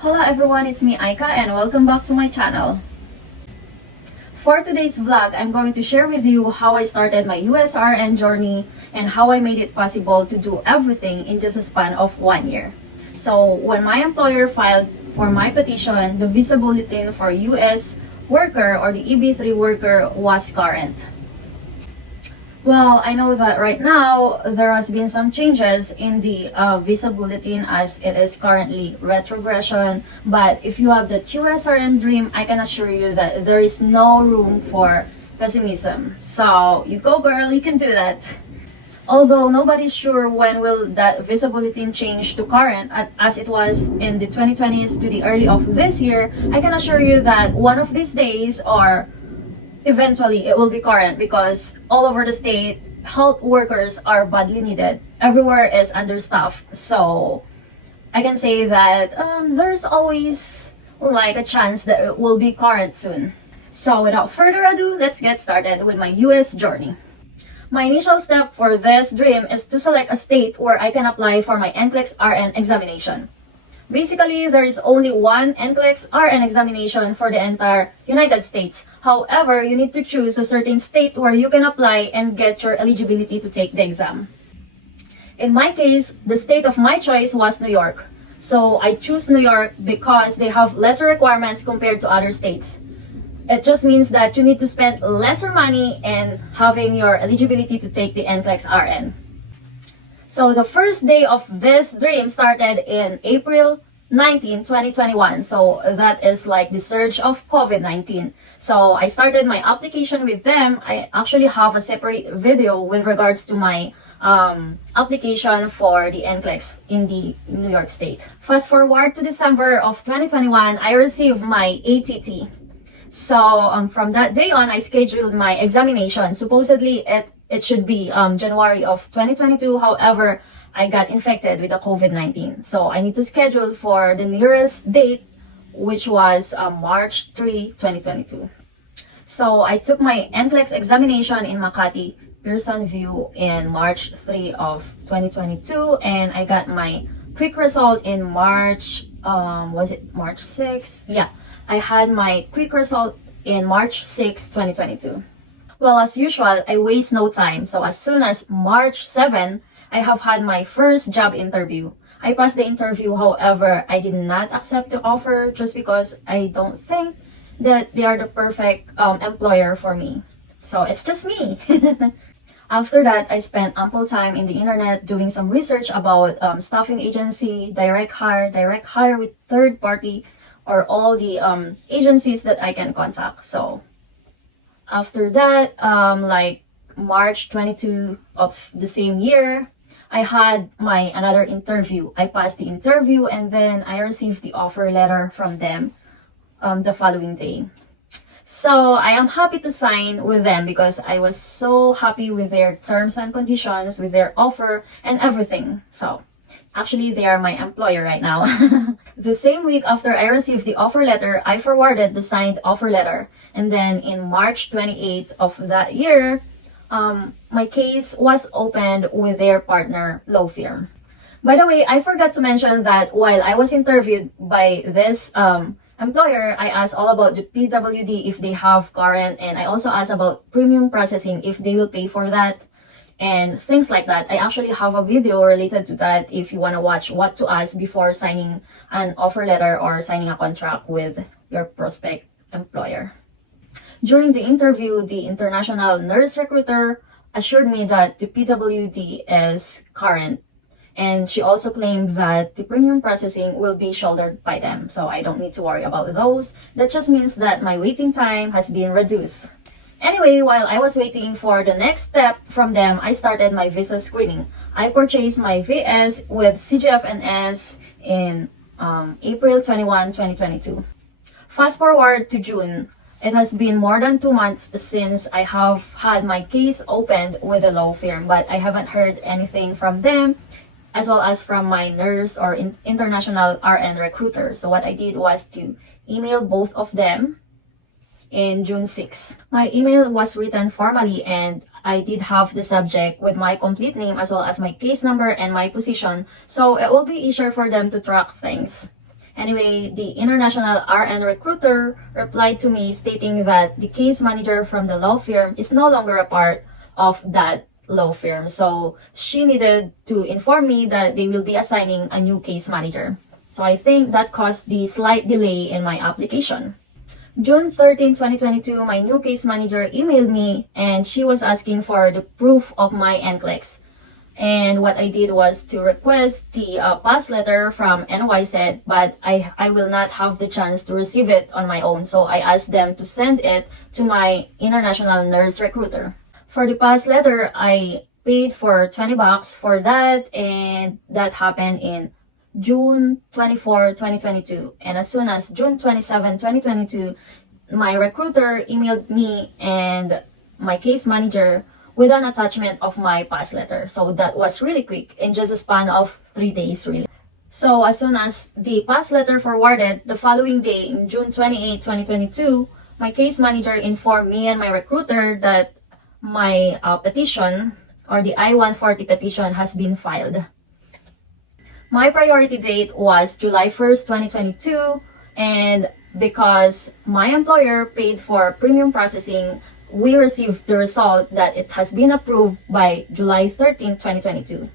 Hola everyone, it's me Aika and welcome back to my channel. For today's vlog, I'm going to share with you how I started my USRN journey and how I made it possible to do everything in just a span of 1 year. So when my employer filed for my petition, the visa bulletin for US worker or the EB3 worker was current. Well, I know that right now there has been some changes in the visa bulletin as it is currently retrogression. But if you have the USRN dream, I can assure you that there is no room for pessimism. So you go girl, you can do that. Although nobody's sure when will that visa bulletin change to current as it was in the 2020s to the early of this year, I can assure you that one of these days or eventually it will be current because all over the state, health workers are badly needed. Everywhere is understaffed. So I can say that there's always like a chance that it will be current soon. So without further ado, let's get started with my US journey. My initial step for this dream is to select a state where I can apply for my NCLEX RN examination. Basically, there is only one NCLEX RN examination for the entire United States. However, you need to choose a certain state where you can apply and get your eligibility to take the exam. In my case, the state of my choice was New York. So I choose New York because they have lesser requirements compared to other states. It just means that you need to spend lesser money in having your eligibility to take the NCLEX RN. So the first day of this dream started in April 19, 2021. So that is like the surge of COVID-19. So I started my application with them. I actually have a separate video with regards to my application for the NCLEX in the New York State. Fast forward to December of 2021, I received my ATT. So from that day on, I scheduled my examination. Supposedly it should be January of 2022. However, I got infected with the COVID-19. So I need to schedule for the nearest date, which was March 3, 2022. So I took my NCLEX examination in Makati, Pearson View in March 3 of 2022. And I got my quick result in March, was it March 6? Yeah, I had my quick result in March 6, 2022. Well, as usual, I waste no time. So as soon as March 7, I have had my first job interview. I passed the interview, however, I did not accept the offer just because I don't think that they are the perfect employer for me. So it's just me. After that, I spent ample time in the internet doing some research about staffing agency, direct hire with third party, or all the agencies that I can contact. So after that, like March 22 of the same year, I had my another interview. I passed the interview and then I received the offer letter from them the following day. So I am happy to sign with them because I was so happy with their terms and conditions, with their offer and everything. So actually, they are my employer right now. The same week after I received the offer letter, I forwarded the signed offer letter. And then in March 28 of that year, my case was opened with their partner law firm. By the way, I forgot to mention that while I was interviewed by this employer, I asked all about the PWD if they have current, and I also asked about premium processing if they will pay for that and things like that. I actually have a video related to that if you want to watch what to ask before signing an offer letter or signing a contract with your prospect employer. During the interview, the international nurse recruiter assured me that the PWD is current, and she also claimed that the premium processing will be shouldered by them, so I don't need to worry about those. That just means that my waiting time has been reduced. Anyway, while I was waiting for the next step from them, I started my visa screening. I purchased my VS with CGFNS in April 21, 2022. Fast forward to June. It has been more than 2 months since I have had my case opened with a law firm, but I haven't heard anything from them as well as from my nurse or international RN recruiter. So what I did was to email both of them in June 6. My email was written formally and I did have the subject with my complete name as well as my case number and my position, so it will be easier for them to track things. Anyway, the international RN recruiter replied to me stating that the case manager from the law firm is no longer a part of that law firm. So she needed to inform me that they will be assigning a new case manager. So I think that caused the slight delay in my application. June 13, 2022, my new case manager emailed me and she was asking for the proof of my NCLEX. And what I did was to request the pass letter from NYSET, but I will not have the chance to receive it on my own. So I asked them to send it to my international nurse recruiter. For the pass letter, I paid for $20 for that, and that happened in June 24, 2022. And as soon as June 27, 2022, my recruiter emailed me and my case manager with an attachment of my pass letter. So that was really quick, in just a span of 3 days really. So as soon as the pass letter forwarded, the following day in June 28, 2022, my case manager informed me and my recruiter that my petition, or the I-140 petition, has been filed. My priority date was July 1st, 2022, and because my employer paid for premium processing, we received the result that it has been approved by July 13, 2022.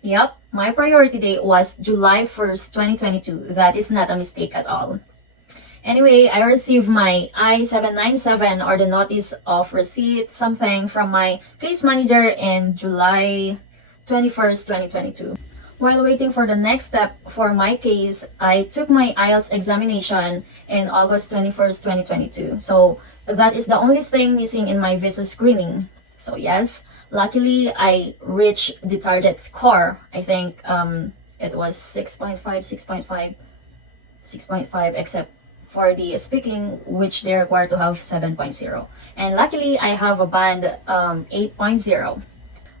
Yep, my priority date was July 1st, 2022. That is not a mistake at all. Anyway, I received my I-797, or the notice of receipt, something from my case manager in July 21st, 2022. While waiting for the next step for my case, I took my IELTS examination in August 21st, 2022. So that is the only thing missing in my visa screening. So yes, luckily I reached the target score. I think it was 6.5, except for the speaking, which they're required to have 7.0. And luckily I have a band 8.0.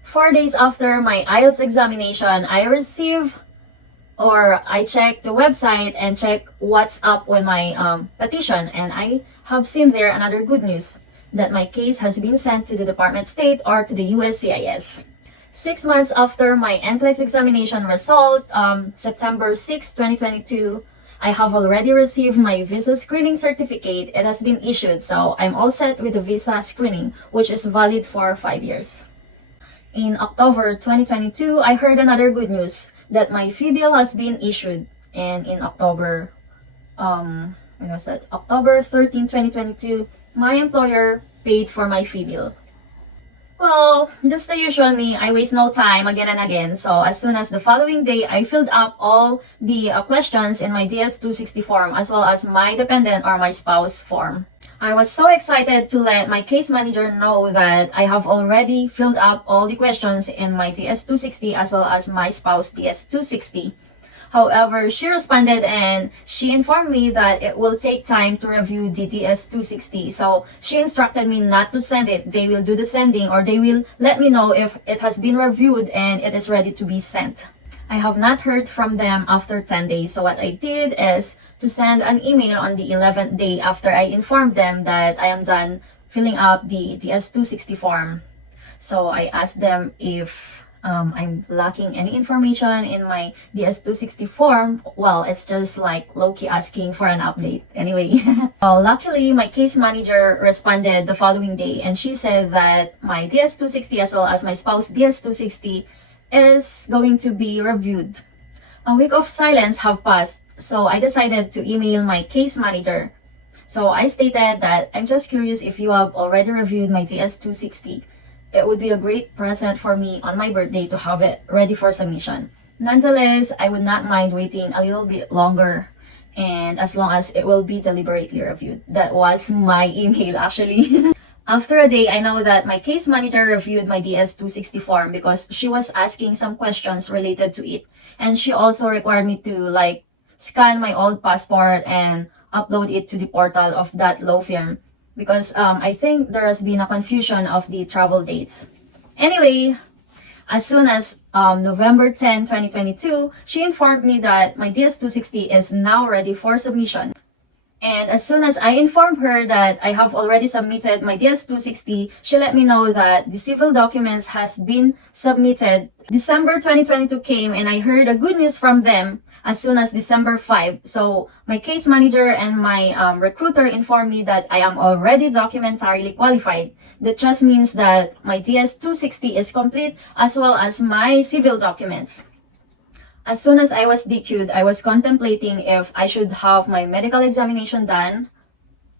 4 days after my IELTS examination, I checked the website and checked what's up with my petition, and I have seen there another good news, that my case has been sent to the Department of State, or to the USCIS. 6 months after my NCLEX examination result, September 6, 2022, I have already received my visa screening certificate. It has been issued, so I'm all set with the visa screening, which is valid for 5 years. In October 2022, I heard another good news, that my fee bill has been issued. And in October, October 13, 2022, my employer paid for my fee bill. Well, just the usual me, I waste no time again and again. So as soon as the following day, I filled up all the questions in my DS-260 form, as well as my dependent or my spouse form. I was so excited to let my case manager know that I have already filled up all the questions in my DS-260 as well as my spouse DS-260. However, she responded and she informed me that it will take time to review the DS-260. So she instructed me not to send it. They will do the sending, or they will let me know if it has been reviewed and it is ready to be sent. I have not heard from them after 10 days. So what I did is to send an email on the 11th day after I informed them that I am done filling up the DS-260 form. So I asked them if I'm lacking any information in my DS-260 form. Well, it's just like low-key asking for an update. Anyway, luckily my case manager responded the following day, and she said that my DS-260 as well as my spouse DS-260 is going to be reviewed. A week of silence have passed, so I decided to email my case manager. So I stated that I'm just curious if you have already reviewed my DS-260. It would be a great present for me on my birthday to have it ready for submission. Nonetheless, I would not mind waiting a little bit longer, and as long as it will be deliberately reviewed. That was my email actually. After a day, I know that my case manager reviewed my DS-260 form because she was asking some questions related to it. And she also required me to scan my old passport and upload it to the portal of that law firm, because I think there has been a confusion of the travel dates. Anyway, as soon as November 10, 2022, she informed me that my DS-260 is now ready for submission. And as soon as I informed her that I have already submitted my DS-260, she let me know that the civil documents has been submitted. December 2022 came and I heard a good news from them as soon as December 5. So my case manager and my recruiter informed me that I am already documentarily qualified. That just means that my DS-260 is complete as well as my civil documents. As soon as I was DQ'd, I was contemplating if I should have my medical examination done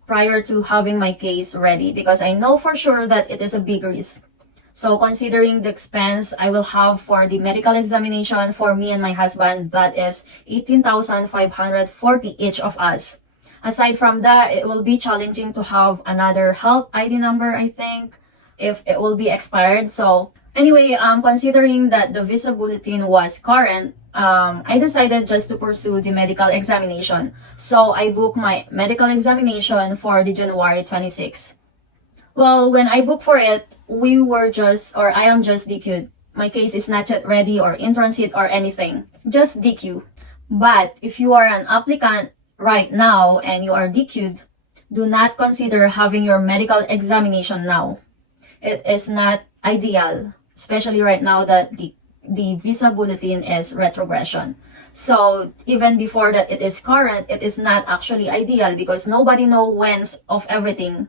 prior to having my case ready because I know for sure that it is a big risk. So considering the expense I will have for the medical examination for me and my husband, that is 18,540 each of us. Aside from that, it will be challenging to have another health ID number, I think, if it will be expired. So anyway, considering that the visa bulletin was current, I decided just to pursue the medical examination. So I booked my medical examination for the January 26. Well, when I booked for it, I am just DQ'd. My case is not yet ready or in transit or anything. Just DQ. But if you are an applicant right now and you are DQ'd, do not consider having your medical examination now. It is not ideal, especially right now that the visa bulletin is retrogression. So even before that it is current, it is not actually ideal because nobody knows when's of everything.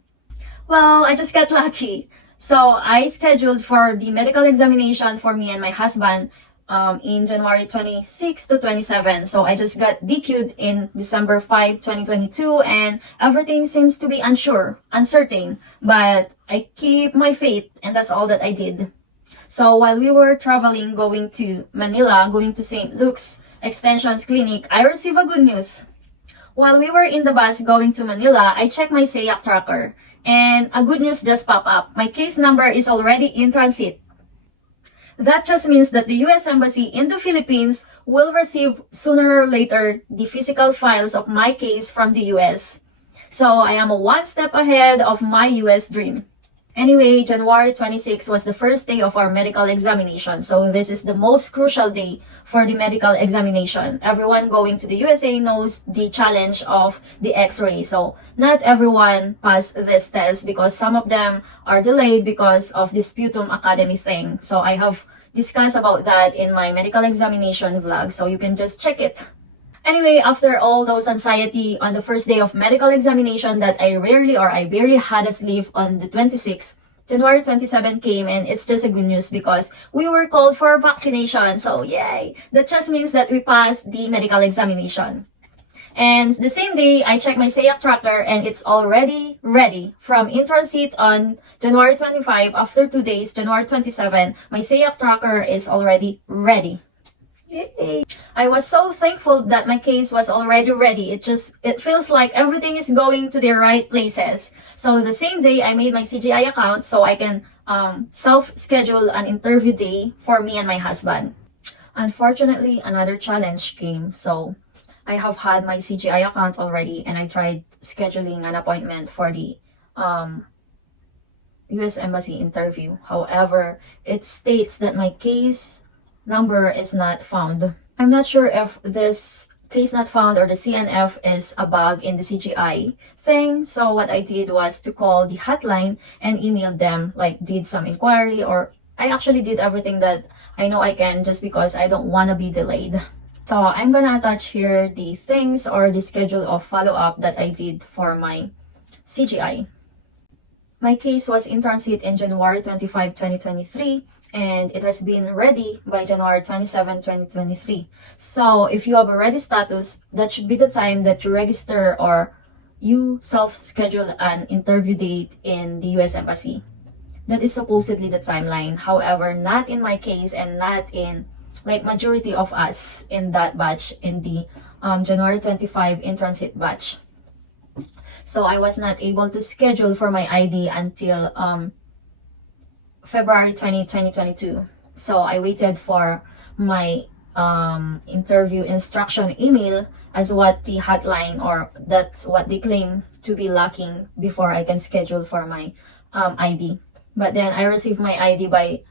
Well, I just got lucky. So I scheduled for the medical examination for me and my husband in January 26 to 27. So I just got DQ'd in December 5, 2022, and everything seems to be uncertain. But I keep my faith, and that's all that I did. So while we were traveling, going to Manila, going to St. Luke's Extensions Clinic, I received a good news. While we were in the bus going to Manila, I checked my SEAC tracker, and a good news just popped up. My case number is already in transit. That just means that the U.S. Embassy in the Philippines will receive sooner or later the physical files of my case from the U.S. So I am one step ahead of my U.S. dream. Anyway, January 26 was the first day of our medical examination. So this is the most crucial day for the medical examination. Everyone going to the USA knows the challenge of the X-ray. So not everyone passed this test because some of them are delayed because of the Sputum Academy thing. So I have discussed about that in my medical examination vlog. So you can just check it. Anyway, after all those anxiety on the first day of medical examination that I barely had a sleep on the 26th, January 27 came, and it's just a good news because we were called for vaccination. So yay! That just means that we passed the medical examination. And the same day, I checked my SEAC tracker and it's already ready. From in transit on January 25, after 2 days, January 27, my SEAC tracker is already ready. Yay! I was so thankful that my case was already ready. It feels like everything is going to the right places. So the same day, I made my CGI account so I can self-schedule an interview day for me and my husband. Unfortunately, another challenge came. So I have had my CGI account already and I tried scheduling an appointment for the U.S. Embassy interview. However, it states that my case number is not found. I'm not sure if this case not found or the CNF is a bug in the CGI thing. So what I did was to call the hotline and email them, like did some inquiry, or I actually did everything that I know I can just because I don't want to be delayed. So I'm gonna attach here the things or the schedule of follow-up that I did for my CGI. My case was in transit in January 25, 2023, and it has been ready by January 27, 2023. So if you have a ready status, that should be the time that you register or you self-schedule an interview date in the US Embassy. That is supposedly the timeline. However, not in my case and not in like majority of us in that batch, in the January 25 in transit batch. So I was not able to schedule for my ID until February 20, 2022. So I waited for my interview instruction email as what the hotline, or that's what they claim to be lacking before I can schedule for my ID. But then I received my ID by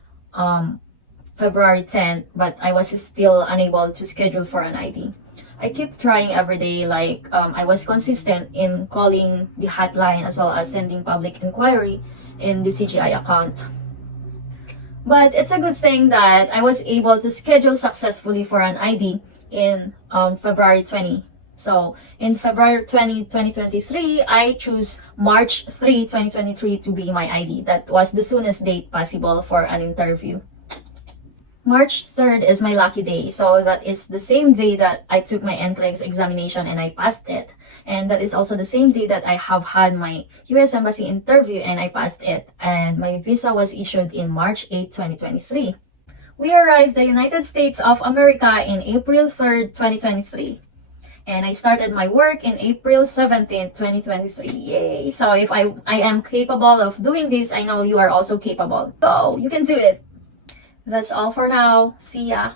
February 10th, but I was still unable to schedule for an ID. I keep trying every day, like I was consistent in calling the hotline as well as sending public inquiry in the CGI account. But it's a good thing that I was able to schedule successfully for an ID in February 20. So in February 20, 2023, I choose March 3, 2023 to be my ID. That was the soonest date possible for an interview. March 3rd is my lucky day. So that is the same day that I took my NCLEX examination and I passed it. And that is also the same day that I have had my US Embassy interview and I passed it. And my visa was issued in March 8, 2023. We arrived the United States of America in April 3rd, 2023. And I started my work in April 17th, 2023. Yay! So if I am capable of doing this, I know you are also capable. Go! You can do it! That's all for now. See ya!